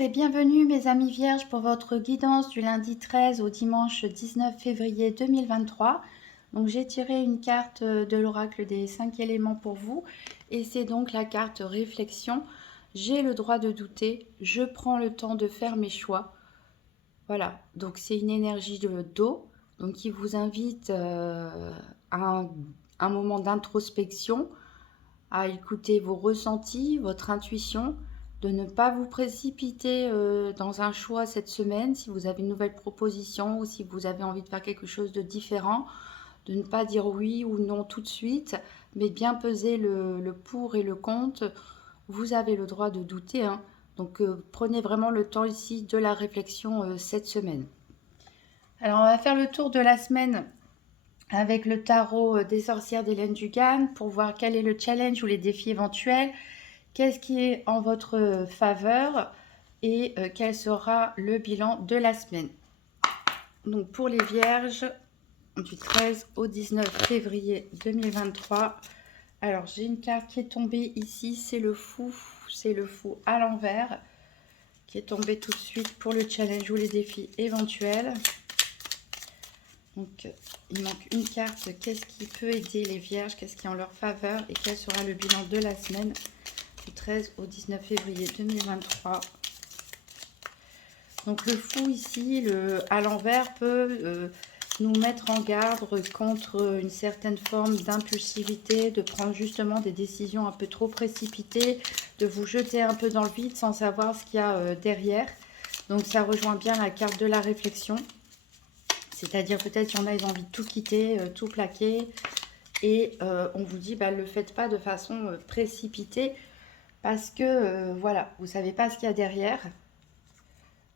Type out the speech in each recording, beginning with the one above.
Bonjour et bienvenue mes amis vierges pour votre guidance du lundi 13 au dimanche 19 février 2023. Donc j'ai tiré une carte de l'oracle des 5 éléments pour vous et c'est donc la carte réflexion. J'ai le droit de douter, je prends le temps de faire mes choix. Voilà, donc c'est une énergie de d'eau donc qui vous invite à un moment d'introspection, à écouter vos ressentis, votre intuition, de ne pas vous précipiter dans un choix cette semaine si vous avez une nouvelle proposition ou si vous avez envie de faire quelque chose de différent, de ne pas dire oui ou non tout de suite, mais bien peser le pour et le contre. Vous avez le droit de douter, hein. Donc prenez vraiment le temps ici de la réflexion cette semaine. Alors on va faire le tour de la semaine avec le tarot des sorcières d'Hélène Dugan pour voir quel est le challenge ou les défis éventuels, qu'est-ce qui est en votre faveur et quel sera le bilan de la semaine. Donc pour les vierges, du 13 au 19 février 2023, alors j'ai une carte qui est tombée ici, c'est le fou à l'envers, qui est tombé tout de suite pour le challenge ou les défis éventuels. Donc, il manque une carte. Qu'est-ce qui peut aider les vierges? Qu'est-ce qui est en leur faveur? Et quel sera le bilan de la semaine du 13 au 19 février 2023? Donc, le fou ici, à l'envers, peut nous mettre en garde contre une certaine forme d'impulsivité, de prendre justement des décisions un peu trop précipitées, de vous jeter un peu dans le vide sans savoir ce qu'il y a derrière. Donc, ça rejoint bien la carte de la réflexion. C'est-à-dire peut-être qu'il y en a, ils ont envie de tout quitter, tout plaquer. Et on vous dit, bah, ne le faites pas de façon précipitée. Parce que, voilà, vous ne savez pas ce qu'il y a derrière.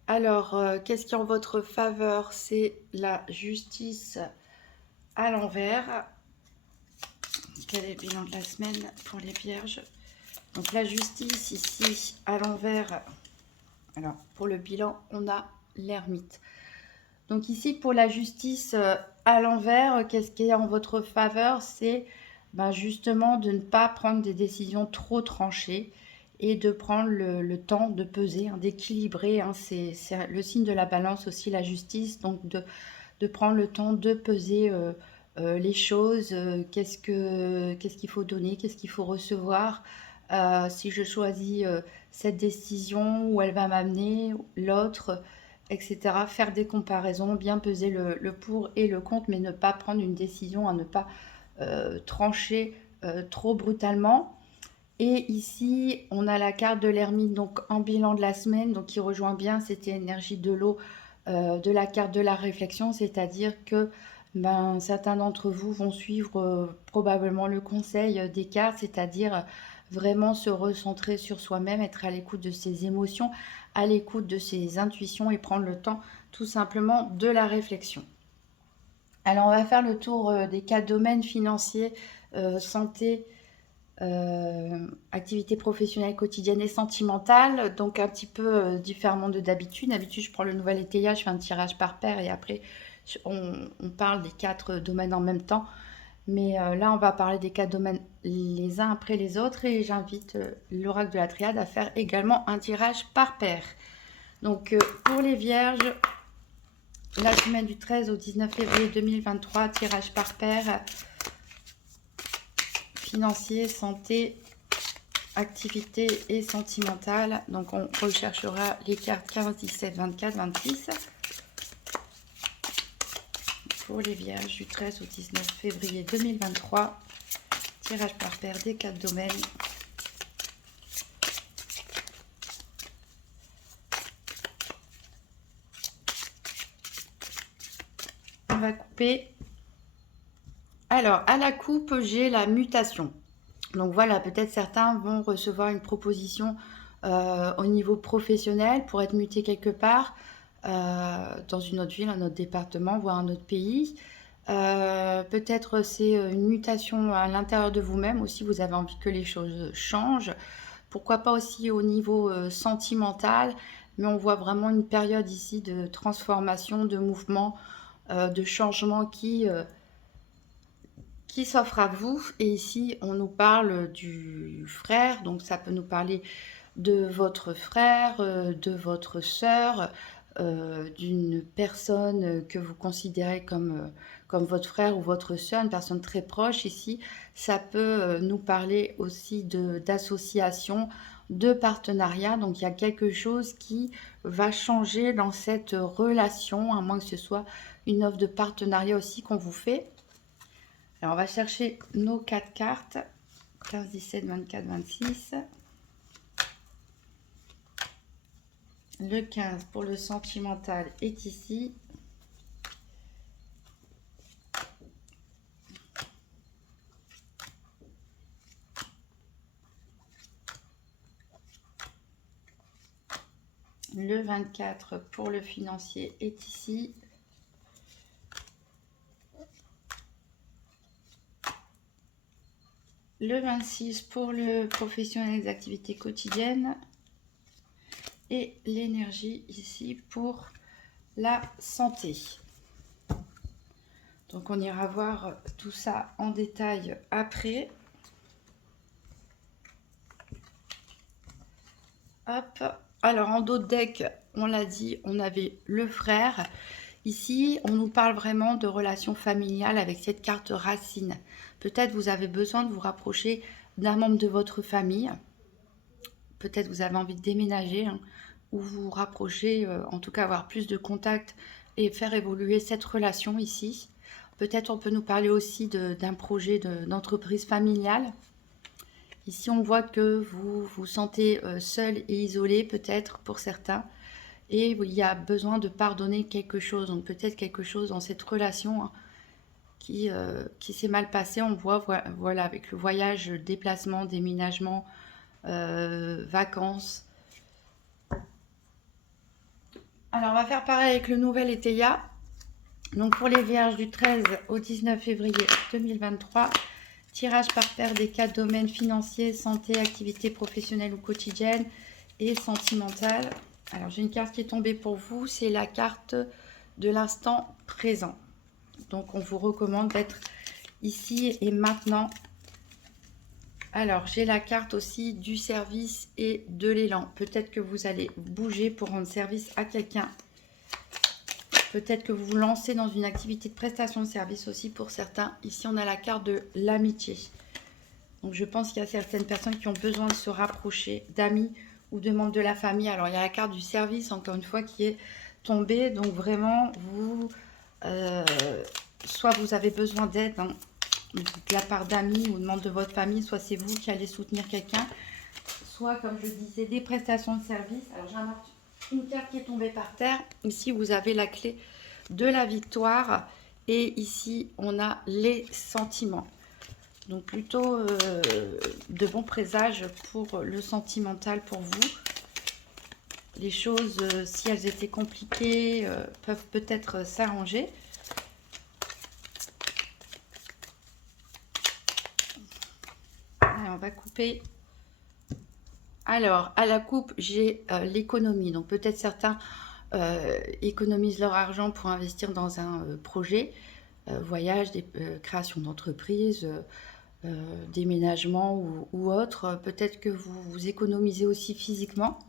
Alors, qu'est-ce qui est en votre faveur? C'est la justice à l'envers. Quel est le bilan de la semaine pour les vierges? Donc la justice ici à l'envers. Alors, pour le bilan, on a l'ermite. Donc ici, pour la justice à l'envers, qu'est-ce qui est en votre faveur? C'est justement de ne pas prendre des décisions trop tranchées et de prendre le temps de peser, hein, d'équilibrer. Hein, c'est le signe de la balance aussi, la justice. Donc de prendre le temps de peser les choses. Qu'est-ce qu'il faut donner? Qu'est-ce qu'il faut recevoir? Si je choisis cette décision, où elle va m'amener, l'autre, etc. Faire des comparaisons, bien peser le pour et le contre, mais ne pas prendre une décision, à ne pas trancher trop brutalement. Et ici, on a la carte de l'ermite, donc en bilan de la semaine, donc qui rejoint bien cette énergie de l'eau de la carte de la réflexion, c'est-à-dire que certains d'entre vous vont suivre probablement le conseil des cartes, c'est-à-dire vraiment se recentrer sur soi-même, être à l'écoute de ses émotions, à l'écoute de ses intuitions et prendre le temps tout simplement de la réflexion. Alors on va faire le tour des 4 domaines financiers, santé, activité professionnelle quotidienne et sentimentale, donc un petit peu différemment de d'habitude. D'habitude, je prends le nouvel étayage, je fais un tirage par paire et après on parle des 4 domaines en même temps. Mais là, on va parler des 4 domaines les uns après les autres et j'invite l'oracle de la triade à faire également un tirage par paire. Donc pour les vierges, la semaine du 13 au 19 février 2023, tirage par paire, financier, santé, activité et sentimentale. Donc on recherchera les cartes 15, 17, 24, 26. Pour les vierges du 13 au 19 février 2023, tirage par paire des 4 domaines. On va couper. Alors, à la coupe, j'ai la mutation. Donc voilà, peut-être certains vont recevoir une proposition au niveau professionnel pour être muté quelque part dans une autre ville, un autre département, voire un autre pays. Peut-être c'est une mutation à l'intérieur de vous-même aussi, vous avez envie que les choses changent. Pourquoi pas aussi au niveau sentimental, mais on voit vraiment une période ici de transformation, de mouvement, de changement qui s'offre à vous. Et ici, on nous parle du frère, donc ça peut nous parler de votre frère, de votre sœur, d'une personne que vous considérez comme votre frère ou votre sœur, une personne très proche ici. Ça peut nous parler aussi d'association, de partenariat. Donc il y a quelque chose qui va changer dans cette relation, à moins que ce soit une offre de partenariat aussi qu'on vous fait. Alors on va chercher nos 4 cartes. 15, 17, 24, 26. Le 15 pour le sentimental est ici. Le 24 pour le financier est ici. Le 26 pour le professionnel des activités quotidiennes. Et l'énergie ici pour la santé. Donc on ira voir tout ça en détail après. Hop. Alors en dos de deck, on l'a dit, on avait le frère. Ici, on nous parle vraiment de relations familiales avec cette carte racine. Peut-être vous avez besoin de vous rapprocher d'un membre de votre famille. Peut-être vous avez envie de déménager, hein, ou vous rapprocher, en tout cas avoir plus de contact et faire évoluer cette relation ici. Peut-être on peut nous parler aussi d'un projet d'entreprise familiale. Ici, on voit que vous vous sentez seul et isolé, peut-être pour certains. Et il y a besoin de pardonner quelque chose. Donc peut-être quelque chose dans cette relation, hein, qui s'est mal passé. On voit, voilà, avec le voyage, déplacement, déménagement, vacances. Alors, on va faire pareil avec le nouvel Eteia. Donc, pour les vierges du 13 au 19 février 2023, tirage par paire des 4 domaines financiers, santé, activité professionnelle ou quotidienne et sentimentale. Alors, j'ai une carte qui est tombée pour vous, c'est la carte de l'instant présent. Donc, on vous recommande d'être ici et maintenant. Alors, j'ai la carte aussi du service et de l'élan. Peut-être que vous allez bouger pour rendre service à quelqu'un. Peut-être que vous vous lancez dans une activité de prestation de service aussi pour certains. Ici, on a la carte de l'amitié. Donc, je pense qu'il y a certaines personnes qui ont besoin de se rapprocher d'amis ou de membres de la famille. Alors, il y a la carte du service, encore une fois, qui est tombée. Donc, vraiment, vous, soit vous avez besoin d'aide, hein, de la part d'amis ou de membres de votre famille, soit c'est vous qui allez soutenir quelqu'un, soit, comme je disais, des prestations de service. Alors, j'ai une carte qui est tombée par terre. Ici, vous avez la clé de la victoire. Et ici, on a les sentiments. Donc, plutôt de bons présages pour le sentimental pour vous. Les choses, si elles étaient compliquées, peuvent peut-être s'arranger. On va couper. Alors, à la coupe, j'ai l'économie. Donc, peut-être certains économisent leur argent pour investir dans un projet, voyage, création d'entreprise, déménagement ou autre. Peut-être que vous économisez aussi physiquement.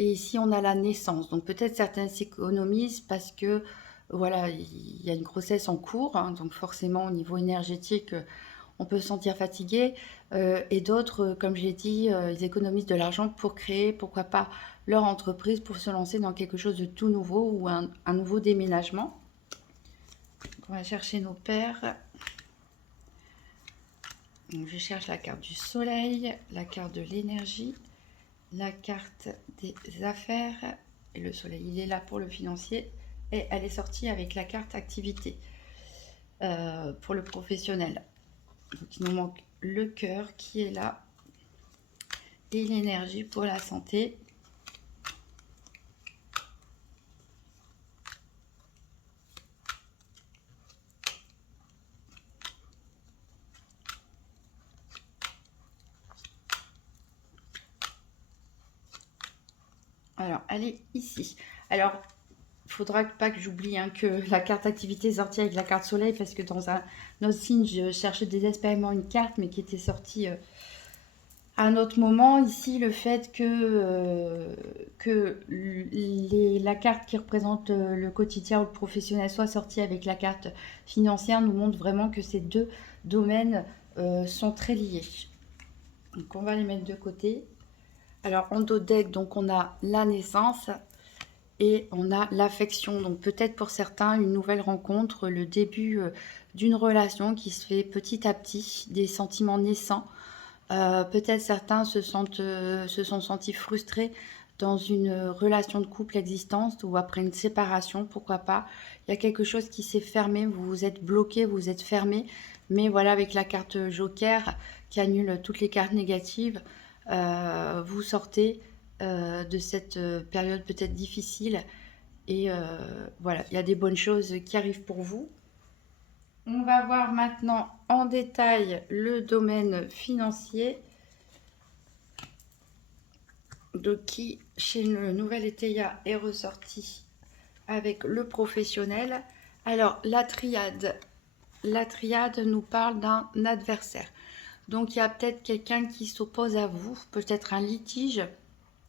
Et ici, on a la naissance. Donc, peut-être certains s'économisent parce que, voilà, il y a une grossesse en cours. Hein, donc, forcément, au niveau énergétique, on peut se sentir fatigué. Et d'autres, comme j'ai dit, ils économisent de l'argent pour créer, pourquoi pas, leur entreprise, pour se lancer dans quelque chose de tout nouveau ou un nouveau déménagement. Donc, on va chercher nos paires. Donc, je cherche la carte du soleil, la carte de l'énergie, la carte des affaires. Et le soleil, il est là pour le financier. Et elle est sortie avec la carte activité pour le professionnel. Donc, il nous manque le cœur qui est là et l'énergie pour la santé. Alors, elle est ici. Alors, il faudra pas que j'oublie, hein, que la carte activité est sortie avec la carte soleil, parce que dans un autre signe, je cherchais désespérément une carte, mais qui était sortie un autre moment, ici, le fait que la carte qui représente le quotidien ou le professionnel soit sortie avec la carte financière nous montre vraiment que ces deux domaines sont très liés. Donc on va les mettre de côté. Alors en dos deck, donc on a la naissance et on a l'affection. Donc peut-être pour certains une nouvelle rencontre, le début d'une relation qui se fait petit à petit, des sentiments naissants. Peut-être certains se sont sentis frustrés dans une relation de couple existante ou après une séparation, pourquoi pas. Il y a quelque chose qui s'est fermé, vous vous êtes bloqué, vous êtes fermé. Mais voilà, avec la carte Joker qui annule toutes les cartes négatives, vous sortez de cette période peut-être difficile. Et voilà, il y a des bonnes choses qui arrivent pour vous. On va voir maintenant en détail le domaine financier. Donc qui, chez le nouvel Eteia, est ressorti avec le professionnel. Alors, la triade nous parle d'un adversaire. Donc, il y a peut-être quelqu'un qui s'oppose à vous, peut-être un litige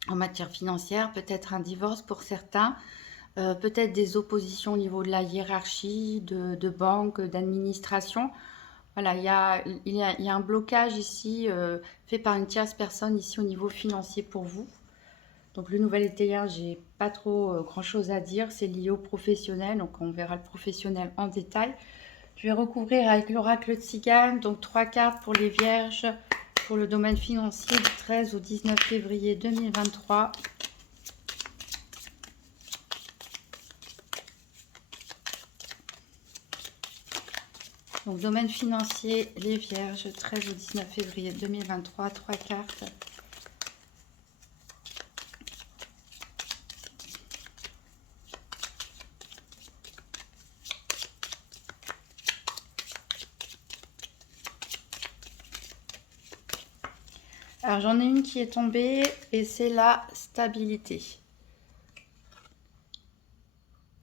en matière financière, peut-être un divorce pour certains, peut-être des oppositions au niveau de la hiérarchie, de banque, d'administration. Voilà, il y a un blocage ici fait par une tierce personne ici au niveau financier pour vous. Donc le nouvel étayer, j'ai pas trop grand chose à dire, c'est lié au professionnel, donc on verra le professionnel en détail. Je vais recouvrir avec l'oracle de Tzigane, donc 3 cartes pour les vierges, pour le domaine financier du 13 au 19 février 2023. Donc domaine financier, les vierges, 13 au 19 février 2023, 3 cartes. Alors j'en ai une qui est tombée et c'est la stabilité.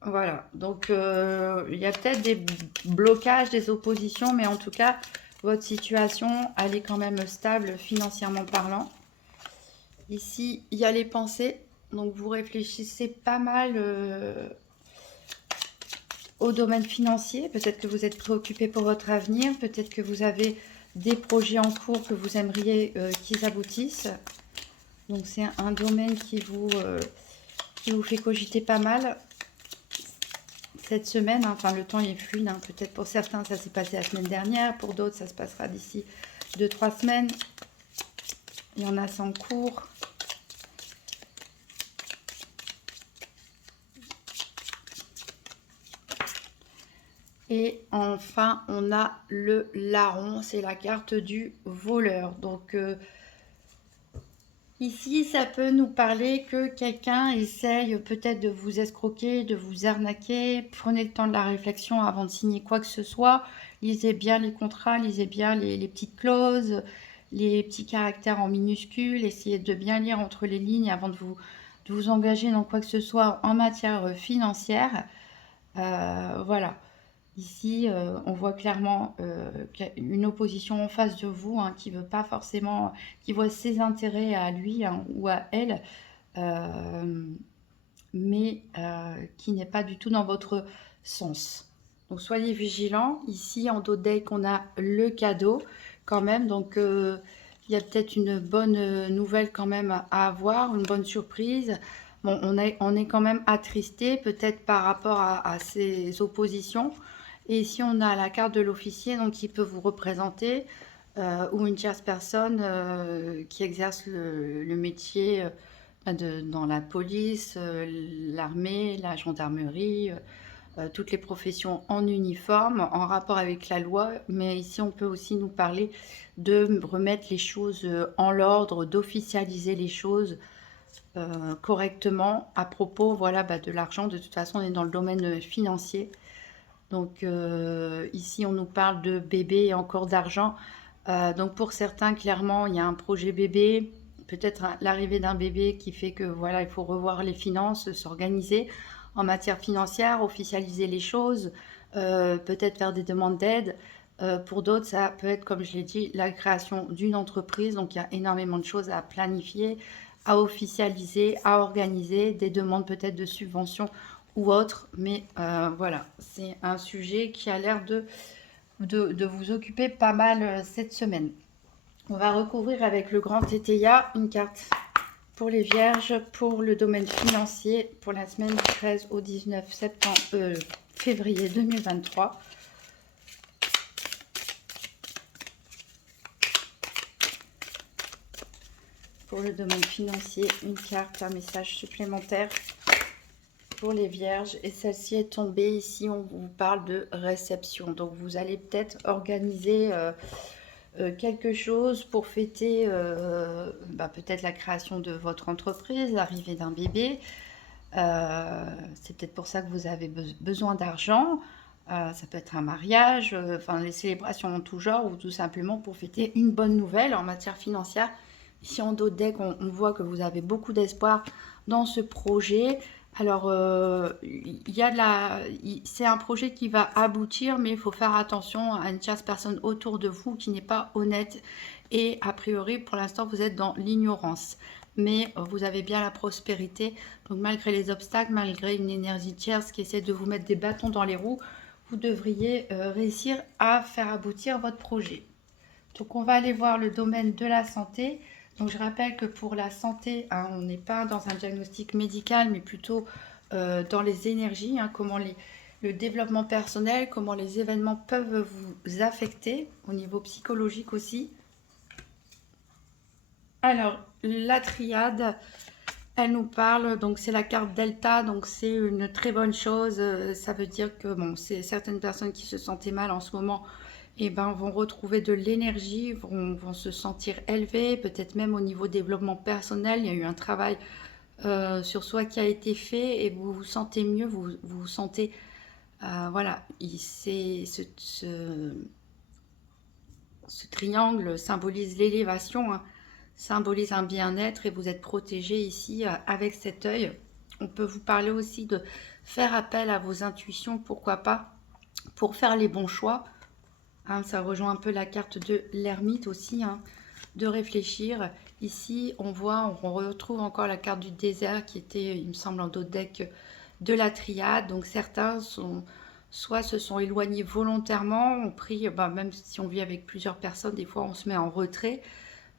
Voilà, donc il y a peut-être des blocages, des oppositions, mais en tout cas, votre situation, elle est quand même stable financièrement parlant. Ici, il y a les pensées, donc vous réfléchissez pas mal au domaine financier. Peut-être que vous êtes préoccupé pour votre avenir, peut-être que vous avez des projets en cours que vous aimeriez qu'ils aboutissent. Donc c'est un domaine qui vous fait cogiter pas mal cette semaine, hein. Enfin le temps est fluide, hein. Peut-être pour certains ça s'est passé la semaine dernière, pour d'autres ça se passera d'ici 2-3 semaines. Il y en a, c'est en cours. Et enfin on a le larron, c'est la carte du voleur. Donc ici, ça peut nous parler que quelqu'un essaye peut-être de vous escroquer, de vous arnaquer. Prenez le temps de la réflexion avant de signer quoi que ce soit. Lisez bien les contrats, lisez bien les petites clauses, les petits caractères en minuscules. Essayez de bien lire entre les lignes avant de vous engager dans quoi que ce soit en matière financière. Voilà. Ici, on voit clairement une opposition en face de vous, hein, qui veut pas forcément, qui voit ses intérêts à lui, hein, ou à elle, mais qui n'est pas du tout dans votre sens. Donc soyez vigilants. Ici, en dos de deck, on a le cadeau quand même. Donc il y a peut-être une bonne nouvelle quand même à avoir, une bonne surprise. Bon, on est quand même attristé peut-être par rapport à ces oppositions. Et ici, on a la carte de l'officier, donc qui peut vous représenter, ou une tierce personne qui exerce le métier dans la police, l'armée, la gendarmerie, toutes les professions en uniforme, en rapport avec la loi. Mais ici, on peut aussi nous parler de remettre les choses en l'ordre, d'officialiser les choses correctement à propos, voilà, de l'argent. De toute façon, on est dans le domaine financier. Donc ici, on nous parle de bébé et encore d'argent. Donc pour certains, clairement, il y a un projet bébé, peut-être l'arrivée d'un bébé qui fait que voilà, il faut revoir les finances, s'organiser en matière financière, officialiser les choses, peut-être faire des demandes d'aide. Pour d'autres, ça peut être, comme je l'ai dit, la création d'une entreprise. Donc, il y a énormément de choses à planifier, à officialiser, à organiser, des demandes peut-être de subventions ou autres. Mais voilà, c'est un sujet qui a l'air de vous occuper pas mal cette semaine. On va recouvrir avec le grand Tétéia une carte pour les vierges, pour le domaine financier, pour la semaine du 13 au 19 février 2023. Pour le domaine financier, une carte, un message supplémentaire pour les vierges. Et celle-ci est tombée ici, on vous parle de réception. Donc vous allez peut-être organiser quelque chose pour fêter peut-être la création de votre entreprise, l'arrivée d'un bébé. C'est peut-être pour ça que vous avez besoin d'argent. Ça peut être un mariage, enfin les célébrations en tout genre, ou tout simplement pour fêter une bonne nouvelle en matière financière. Ici en dos de deck, on voit que vous avez beaucoup d'espoir dans ce projet. Alors, c'est un projet qui va aboutir, mais il faut faire attention à une tierce personne autour de vous qui n'est pas honnête. Et a priori, pour l'instant, vous êtes dans l'ignorance. Mais vous avez bien la prospérité. Donc, malgré les obstacles, malgré une énergie tierce qui essaie de vous mettre des bâtons dans les roues, vous devriez réussir à faire aboutir votre projet. Donc, on va aller voir le domaine de la santé. Donc, je rappelle que pour la santé, on n'est pas dans un diagnostic médical, mais plutôt dans les énergies, comment le développement personnel, comment les événements peuvent vous affecter, au niveau psychologique aussi. Alors, la triade, elle nous parle, donc c'est la carte Delta, donc c'est une très bonne chose. Ça veut dire que bon, c'est certaines personnes qui se sentaient mal en ce moment, vont retrouver de l'énergie, vont se sentir élevées, peut-être même au niveau développement personnel. Il y a eu un travail sur soi qui a été fait et vous vous sentez mieux, vous vous sentez... voilà, ce triangle symbolise l'élévation, symbolise un bien-être et vous êtes protégé ici avec cet œil. On peut vous parler aussi de faire appel à vos intuitions, pourquoi pas, pour faire les bons choix. Ça rejoint un peu la carte de l'ermite aussi, de réfléchir. Ici, on retrouve encore la carte du désert qui était, il me semble, en dos de deck de la triade. Donc certains soit se sont éloignés volontairement, ont pris, même si on vit avec plusieurs personnes, des fois on se met en retrait,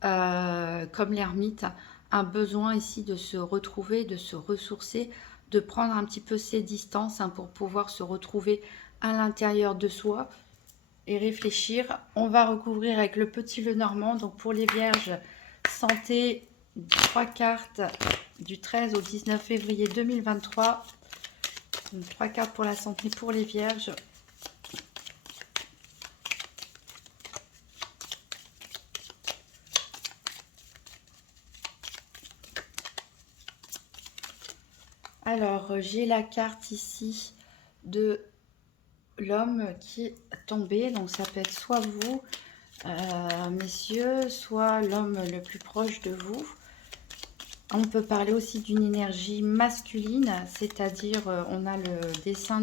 comme l'ermite, un besoin ici de se retrouver, de se ressourcer, de prendre un petit peu ses distances pour pouvoir se retrouver à l'intérieur de soi et réfléchir. On va recouvrir avec le petit Lenormand. Donc pour les vierges, santé, 3 cartes du 13 au 19 février 2023. Donc 3 cartes pour la santé pour les vierges. Alors j'ai la carte ici de l'homme qui est tombé. Donc ça peut être soit vous, messieurs, soit l'homme le plus proche de vous. On peut parler aussi d'une énergie masculine, c'est-à-dire on a le dessin,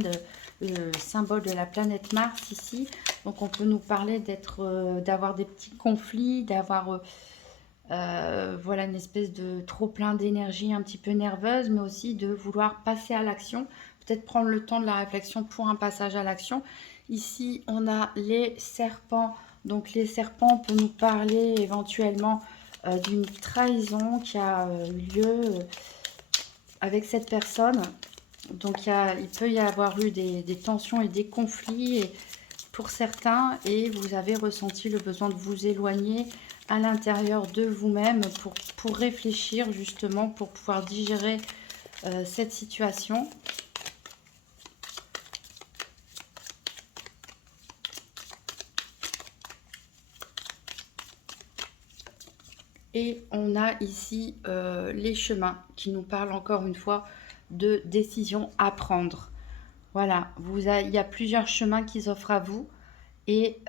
le symbole de la planète Mars ici. Donc on peut nous parler d'avoir des petits conflits, d'avoir voilà, une espèce de trop plein d'énergie un petit peu nerveuse, mais aussi de vouloir passer à l'action, peut-être prendre le temps de la réflexion pour un passage à l'action. Ici, on a les serpents. Donc les serpents, on peut nous parler éventuellement d'une trahison qui a eu lieu avec cette personne. Donc il peut y avoir eu des tensions et des conflits pour certains, et vous avez ressenti le besoin de vous éloigner à l'intérieur de vous-même pour réfléchir justement, pour pouvoir digérer cette situation. Et on a ici les chemins qui nous parlent encore une fois de décisions à prendre. Voilà, il y a plusieurs chemins qui s'offrent à vous et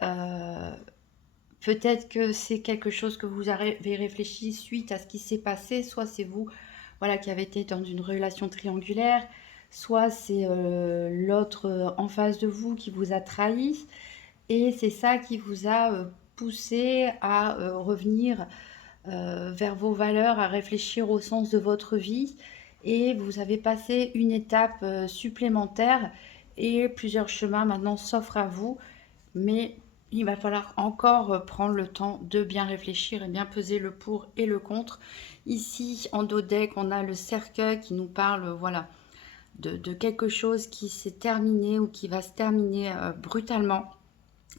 peut-être que c'est quelque chose que vous avez réfléchi suite à ce qui s'est passé. Soit c'est vous, voilà, qui avez été dans une relation triangulaire, soit c'est l'autre en face de vous qui vous a trahi. Et c'est ça qui vous a poussé à revenir vers vos valeurs, à réfléchir au sens de votre vie. Et vous avez passé une étape supplémentaire et plusieurs chemins maintenant s'offrent à vous. Mais il va falloir encore prendre le temps de bien réfléchir et bien peser le pour et le contre. Ici, en dos deck, on a le cercueil qui nous parle, voilà, de quelque chose qui s'est terminé ou qui va se terminer brutalement.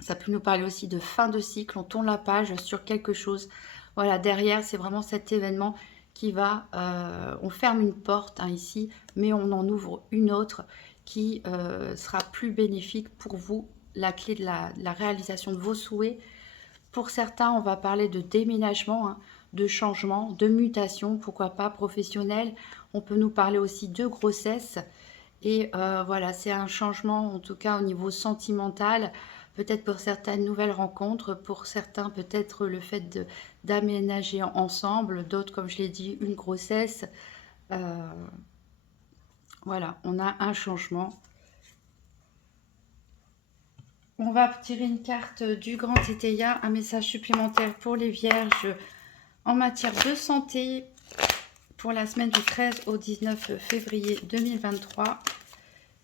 Ça peut nous parler aussi de fin de cycle, on tourne la page sur quelque chose. Voilà, derrière, c'est vraiment cet événement qui va... on ferme une porte hein, ici, mais on en ouvre une autre qui sera plus bénéfique pour vous, la clé de la réalisation de vos souhaits. Pour certains, on va parler de déménagement, hein, de changement, de mutation, pourquoi pas professionnel. On peut nous parler aussi de grossesse. Et voilà, c'est un changement, en tout cas au niveau sentimental. Peut-être pour certaines nouvelles rencontres, pour certains peut-être le fait d'aménager ensemble, d'autres, comme je l'ai dit, une grossesse. Euh, voilà, on a un changement. On va tirer une carte du Grand Tétéia, un message supplémentaire pour les Vierges en matière de santé pour la semaine du 13 au 19 février 2023.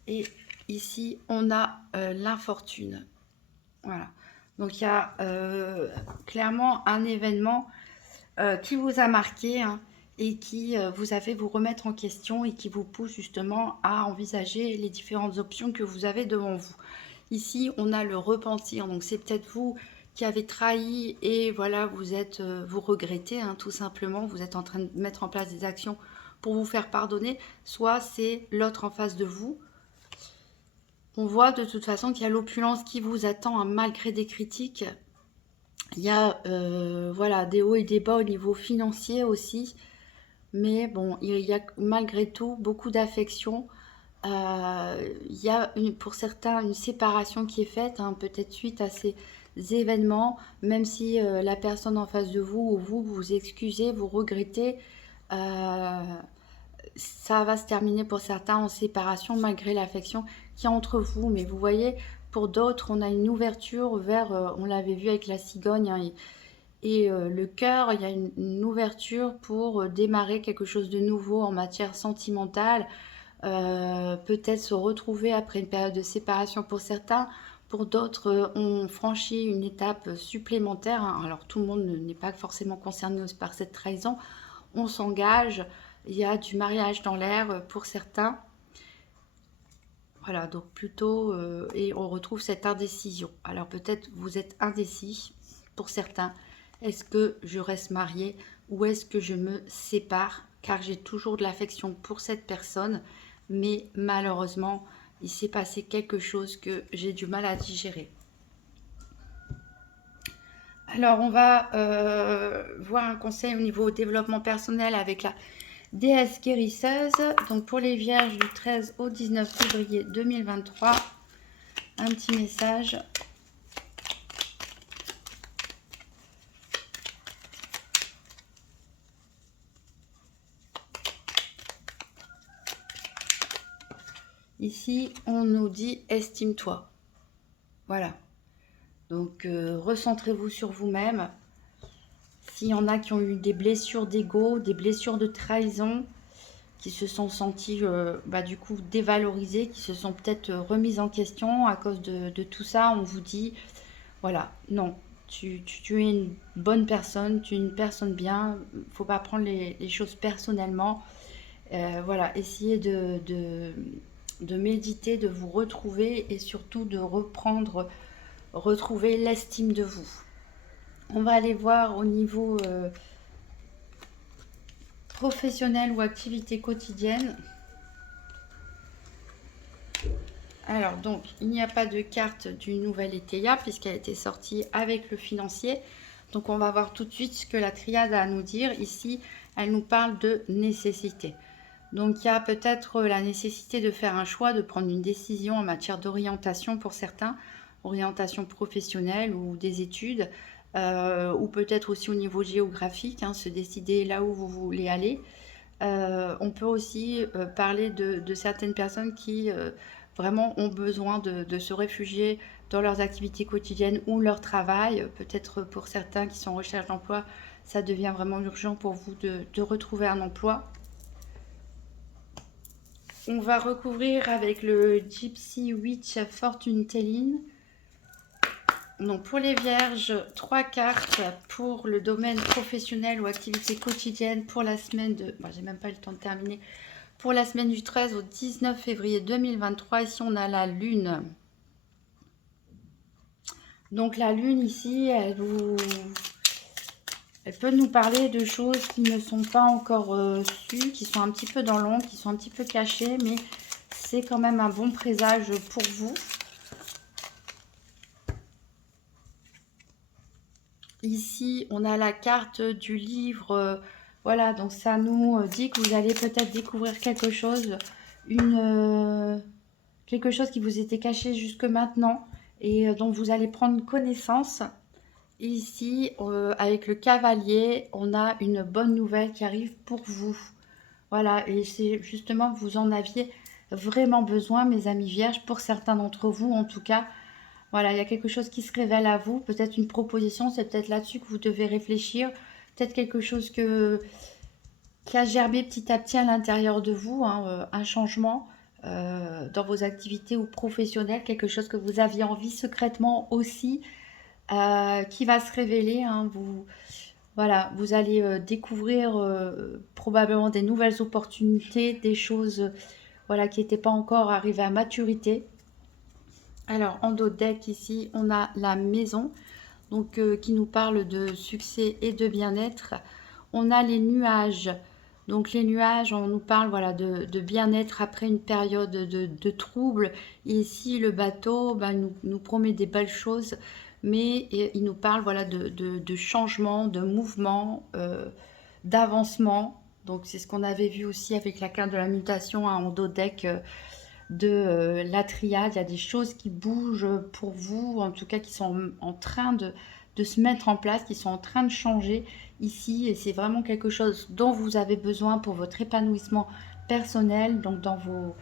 Et ici, on a l'infortune. Voilà. Donc, il y a clairement un événement qui vous a marqué hein, et qui vous a fait vous remettre en question et qui vous pousse justement à envisager les différentes options que vous avez devant vous. Ici, on a le repentir. Donc, c'est peut-être vous qui avez trahi et voilà, vous regrettez hein, tout simplement. Vous êtes en train de mettre en place des actions pour vous faire pardonner. Soit c'est l'autre en face de vous. On voit de toute façon qu'il y a l'opulence qui vous attend hein, malgré des critiques. Il y a voilà, des hauts et des bas au niveau financier aussi. Mais bon, il y a malgré tout beaucoup d'affection. Il y a pour certains une séparation qui est faite, hein, peut-être suite à ces événements, même si la personne en face de vous ou vous vous excusez, vous regrettez, ça va se terminer pour certains en séparation malgré l'affection qu'il y a entre vous. Mais vous voyez, pour d'autres, on a une ouverture vers, on l'avait vu avec la cigogne, hein, et le cœur, il y a une ouverture pour démarrer quelque chose de nouveau en matière sentimentale. Peut-être se retrouver après une période de séparation pour certains. Pour d'autres, on franchit une étape supplémentaire. Hein. Alors tout le monde n'est pas forcément concerné par cette trahison. On s'engage. Il y a du mariage dans l'air pour certains. Voilà, donc plutôt, et on retrouve cette indécision. Alors peut-être vous êtes indécis pour certains. Est-ce que je reste mariée ou est-ce que je me sépare? Car j'ai toujours de l'affection pour cette personne, mais malheureusement, il s'est passé quelque chose que j'ai du mal à digérer. Alors, on va voir un conseil au niveau développement personnel avec la déesse guérisseuse. Donc, pour les vierges du 13 au 19 février 2023, un petit message. Ici, on nous dit estime-toi. Voilà. Donc, recentrez-vous sur vous-même. S'il y en a qui ont eu des blessures d'ego, des blessures de trahison, qui se sont sentis du coup dévalorisés, qui se sont peut-être remises en question à cause de tout ça, on vous dit, voilà, non, tu es une bonne personne, tu es une personne bien, faut pas prendre les choses personnellement. Voilà, essayez de méditer, de vous retrouver et surtout de retrouver l'estime de vous. On va aller voir au niveau professionnel ou activité quotidienne. Alors donc, il n'y a pas de carte du nouvel Étéia puisqu'elle était sortie avec le financier. Donc on va voir tout de suite ce que la triade a à nous dire. Ici, elle nous parle de nécessité. Donc il y a peut-être la nécessité de faire un choix, de prendre une décision en matière d'orientation pour certains, orientation professionnelle ou des études, ou peut-être aussi au niveau géographique, hein, se décider là où vous voulez aller. On peut aussi parler de certaines personnes qui vraiment ont besoin de se réfugier dans leurs activités quotidiennes ou leur travail. Peut-être pour certains qui sont en recherche d'emploi, ça devient vraiment urgent pour vous de retrouver un emploi. On va recouvrir avec le Gypsy Witch Fortune Telling. Donc pour les vierges, 3 cartes pour le domaine professionnel ou activité quotidienne pour la semaine de... Bon, j'ai même pas eu le temps de terminer. Pour la semaine du 13 au 19 février 2023, ici on a la lune. Donc la lune ici, elle peut nous parler de choses qui ne sont pas encore sues, qui sont un petit peu dans l'ombre, qui sont un petit peu cachées, mais c'est quand même un bon présage pour vous. Ici, on a la carte du livre. Voilà, donc ça nous dit que vous allez peut-être découvrir quelque chose, quelque chose qui vous était caché jusque maintenant et dont vous allez prendre connaissance. Ici, avec le cavalier, on a une bonne nouvelle qui arrive pour vous. Voilà, et c'est justement que vous en aviez vraiment besoin, mes amis vierges, pour certains d'entre vous en tout cas. Voilà, il y a quelque chose qui se révèle à vous, peut-être une proposition, c'est peut-être là-dessus que vous devez réfléchir, peut-être quelque chose qui a germé petit à petit à l'intérieur de vous, hein, un changement dans vos activités ou professionnelles, quelque chose que vous aviez envie secrètement aussi, qui va se révéler. Hein, voilà, vous allez découvrir probablement des nouvelles opportunités, des choses voilà, qui n'étaient pas encore arrivées à maturité. Alors, en dos de deck, ici, on a la maison, donc qui nous parle de succès et de bien-être. On a les nuages. Donc, les nuages, on nous parle voilà, de bien-être après une période de trouble. Et ici, le bateau nous promet des belles choses, mais il nous parle voilà, de changement, de mouvement, d'avancement. Donc, c'est ce qu'on avait vu aussi avec la carte de la mutation hein, en dos de deck. De la triade, il y a des choses qui bougent pour vous, en tout cas qui sont en train de se mettre en place, qui sont en train de changer ici, et c'est vraiment quelque chose dont vous avez besoin pour votre épanouissement personnel, donc dans vos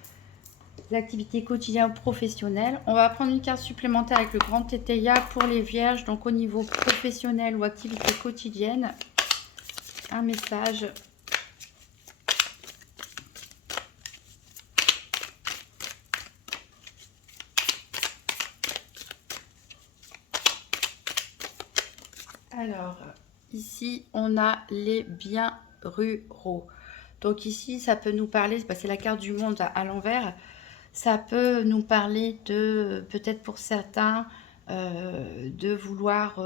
activités quotidiennes professionnelles. On va prendre une carte supplémentaire avec le grand Tétéia pour les vierges, donc au niveau professionnel ou activité quotidienne. Un message. Alors, ici, on a les biens ruraux. Donc ici, ça peut nous parler, c'est la carte du monde à l'envers, ça peut nous parler de, peut-être pour certains, de vouloir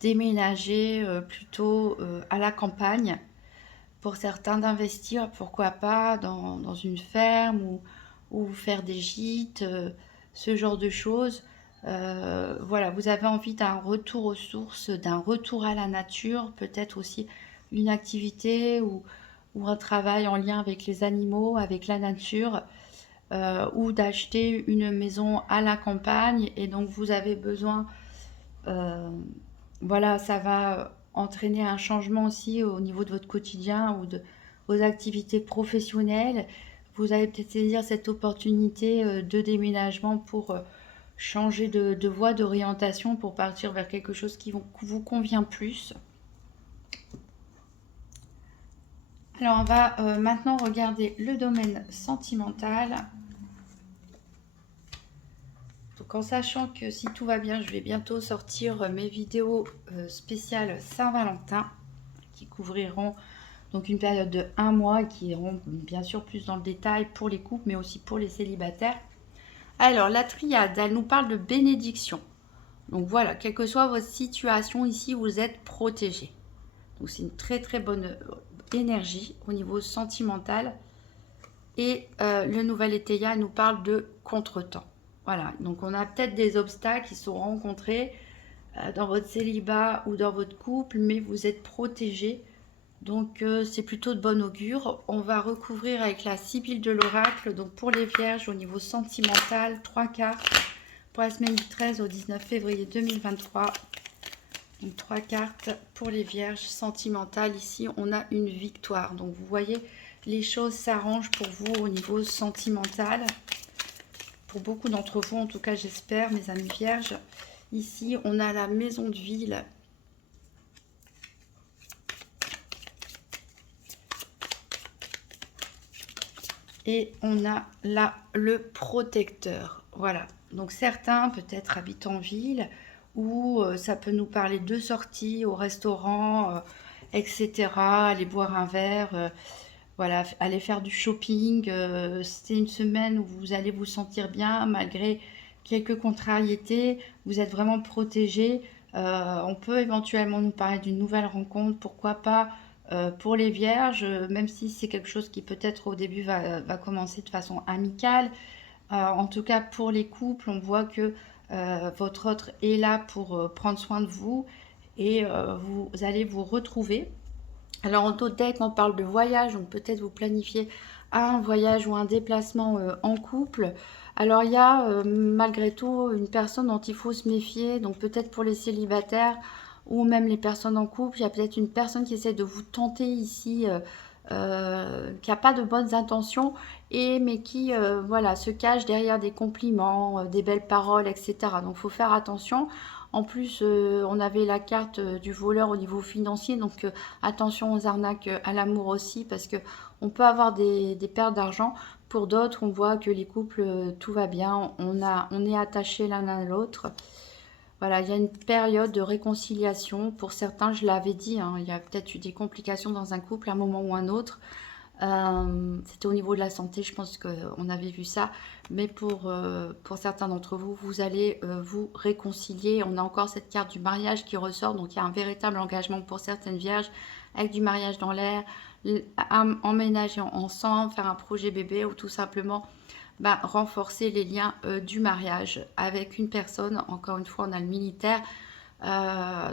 déménager plutôt à la campagne. Pour certains, d'investir, pourquoi pas, dans une ferme ou faire des gîtes, ce genre de choses. Voilà, vous avez envie d'un retour aux sources, d'un retour à la nature, peut-être aussi une activité ou un travail en lien avec les animaux, avec la nature, ou d'acheter une maison à la campagne. Et donc, vous avez besoin, voilà, ça va entraîner un changement aussi au niveau de votre quotidien ou de vos activités professionnelles. Vous allez peut-être saisir cette opportunité de déménagement pour changer de voie, d'orientation, pour partir vers quelque chose qui vous convient plus. Alors, on va maintenant regarder le domaine sentimental. Donc, en sachant que si tout va bien, je vais bientôt sortir mes vidéos spéciales Saint-Valentin qui couvriront donc une période de 1 mois et qui iront bien sûr plus dans le détail pour les couples, mais aussi pour les célibataires. Alors, la triade, elle nous parle de bénédiction. Donc voilà, quelle que soit votre situation ici, vous êtes protégé. Donc c'est une très très bonne énergie au niveau sentimental. Et le nouvel Étéia nous parle de contretemps. Voilà, donc on a peut-être des obstacles qui sont rencontrés dans votre célibat ou dans votre couple, mais vous êtes protégé. Donc c'est plutôt de bon augure. On va recouvrir avec la Sibylle de l'oracle. Donc pour les vierges au niveau sentimental, 3 cartes pour la semaine du 13 au 19 février 2023. Donc 3 cartes pour les vierges sentimentales. Ici on a une victoire. Donc vous voyez, les choses s'arrangent pour vous au niveau sentimental. pour beaucoup d'entre vous, en tout cas j'espère, mes amis vierges. Ici, on a la maison de ville. Et on a là le protecteur. Voilà. Donc certains peut-être habitent en ville, ou ça peut nous parler de sorties au restaurant, etc. Aller boire un verre, voilà, aller faire du shopping. C'est une semaine où vous allez vous sentir bien malgré quelques contrariétés. Vous êtes vraiment protégé. On peut éventuellement nous parler d'une nouvelle rencontre, pourquoi pas pour les vierges, même si c'est quelque chose qui peut-être au début va commencer de façon amicale. En tout cas, pour les couples, on voit que votre autre est là pour prendre soin de vous, et vous allez vous retrouver. Alors en taux deck, on parle de voyage, donc peut-être vous planifiez un voyage ou un déplacement en couple. Alors il y a malgré tout une personne dont il faut se méfier, donc peut-être pour les célibataires ou même les personnes en couple, il y a peut-être une personne qui essaie de vous tenter ici, qui n'a pas de bonnes intentions, mais qui voilà, se cache derrière des compliments, des belles paroles, etc. Donc il faut faire attention. En plus, on avait la carte du voleur au niveau financier, donc attention aux arnaques à l'amour aussi, parce que on peut avoir des pertes d'argent. Pour d'autres, on voit que les couples, tout va bien, on est attachés l'un à l'autre. Voilà, il y a une période de réconciliation. Pour certains, je l'avais dit, hein, il y a peut-être eu des complications dans un couple à un moment ou un autre. C'était au niveau de la santé, je pense qu'on avait vu ça. Mais pour certains d'entre vous, vous allez vous réconcilier. On a encore cette carte du mariage qui ressort. Donc, il y a un véritable engagement pour certaines vierges avec du mariage dans l'air, emménager ensemble, faire un projet bébé, ou tout simplement renforcer les liens du mariage avec une personne. Encore une fois, on a le militaire.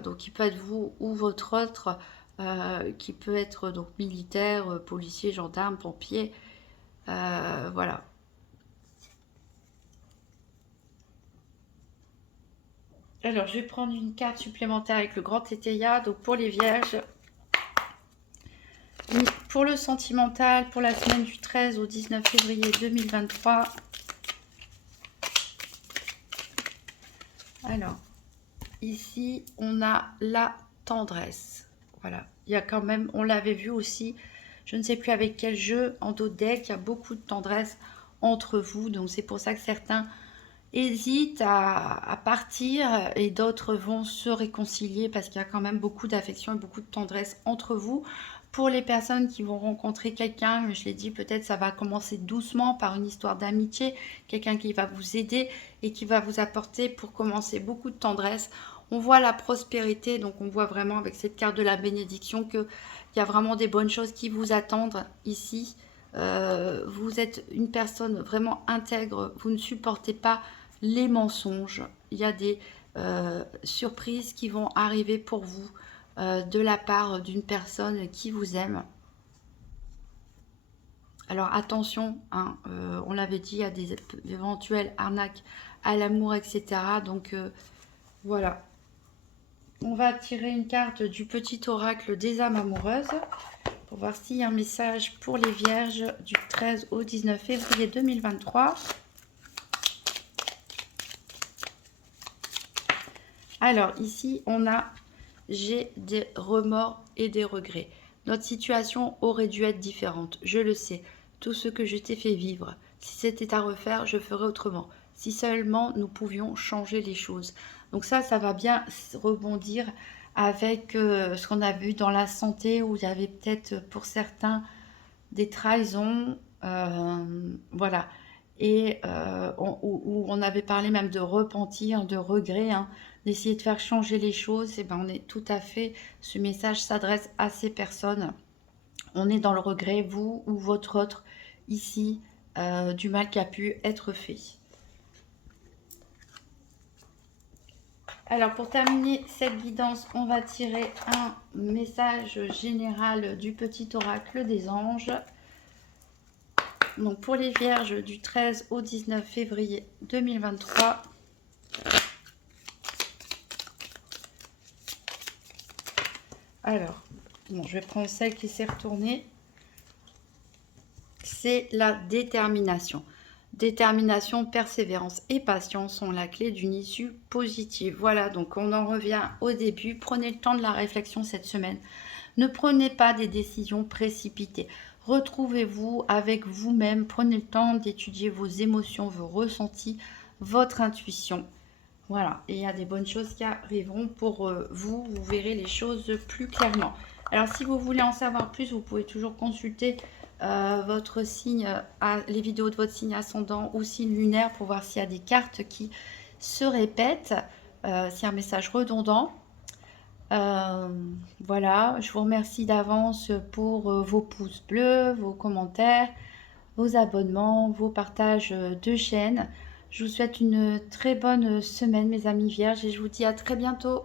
Donc, il peut être vous ou votre autre. Qui peut être donc militaire, policier, gendarme, pompier, voilà. Alors, je vais prendre une carte supplémentaire avec le grand tétéia. Donc, pour les vierges, pour le sentimental, pour la semaine du 13 au 19 février 2023. Alors, ici, on a la tendresse. Voilà, il y a quand même, on l'avait vu aussi, je ne sais plus avec quel jeu, en dos de deck, il y a beaucoup de tendresse entre vous. Donc c'est pour ça que certains hésitent à partir, et d'autres vont se réconcilier parce qu'il y a quand même beaucoup d'affection et beaucoup de tendresse entre vous. Pour les personnes qui vont rencontrer quelqu'un, je l'ai dit, peut-être ça va commencer doucement par une histoire d'amitié, quelqu'un qui va vous aider et qui va vous apporter pour commencer beaucoup de tendresse. On voit la prospérité, donc on voit vraiment avec cette carte de la bénédiction qu'il y a vraiment des bonnes choses qui vous attendent ici. Vous êtes une personne vraiment intègre, vous ne supportez pas les mensonges. Il y a des surprises qui vont arriver pour vous de la part d'une personne qui vous aime. Alors attention, hein, on l'avait dit, il y a des éventuelles arnaques à l'amour, etc. Donc voilà. On va tirer une carte du petit oracle des âmes amoureuses pour voir s'il y a un message pour les vierges du 13 au 19 février 2023. Alors ici, on a « j'ai des remords et des regrets ». Notre situation aurait dû être différente, je le sais. Tout ce que je t'ai fait vivre, si c'était à refaire, je ferais autrement. Si seulement nous pouvions changer les choses. Donc ça va bien rebondir avec ce qu'on a vu dans la santé, où il y avait peut-être pour certains des trahisons, voilà. Et où on avait parlé même de repentir, de regret, hein, d'essayer de faire changer les choses. Et on est tout à fait, ce message s'adresse à ces personnes. On est dans le regret, vous ou votre autre, ici, du mal qui a pu être fait. Alors pour terminer cette guidance, on va tirer un message général du petit oracle des anges. Donc pour les vierges du 13 au 19 février 2023. Alors, bon, je vais prendre celle qui s'est retournée. C'est la détermination. Détermination, persévérance et patience sont la clé d'une issue positive. Voilà, donc on en revient au début. Prenez le temps de la réflexion cette semaine. Ne prenez pas des décisions précipitées. Retrouvez-vous avec vous-même. Prenez le temps d'étudier vos émotions, vos ressentis, votre intuition. Voilà, et il y a des bonnes choses qui arriveront pour vous. Vous verrez les choses plus clairement. Alors, si vous voulez en savoir plus, vous pouvez toujours consulter votre signe, les vidéos de votre signe ascendant ou signe lunaire pour voir s'il y a des cartes qui se répètent, s'il y a un message redondant. Euh, voilà, je vous remercie d'avance pour vos pouces bleus, vos commentaires, vos abonnements, vos partages de chaîne. Je vous souhaite une très bonne semaine, mes amis vierges, et je vous dis à très bientôt.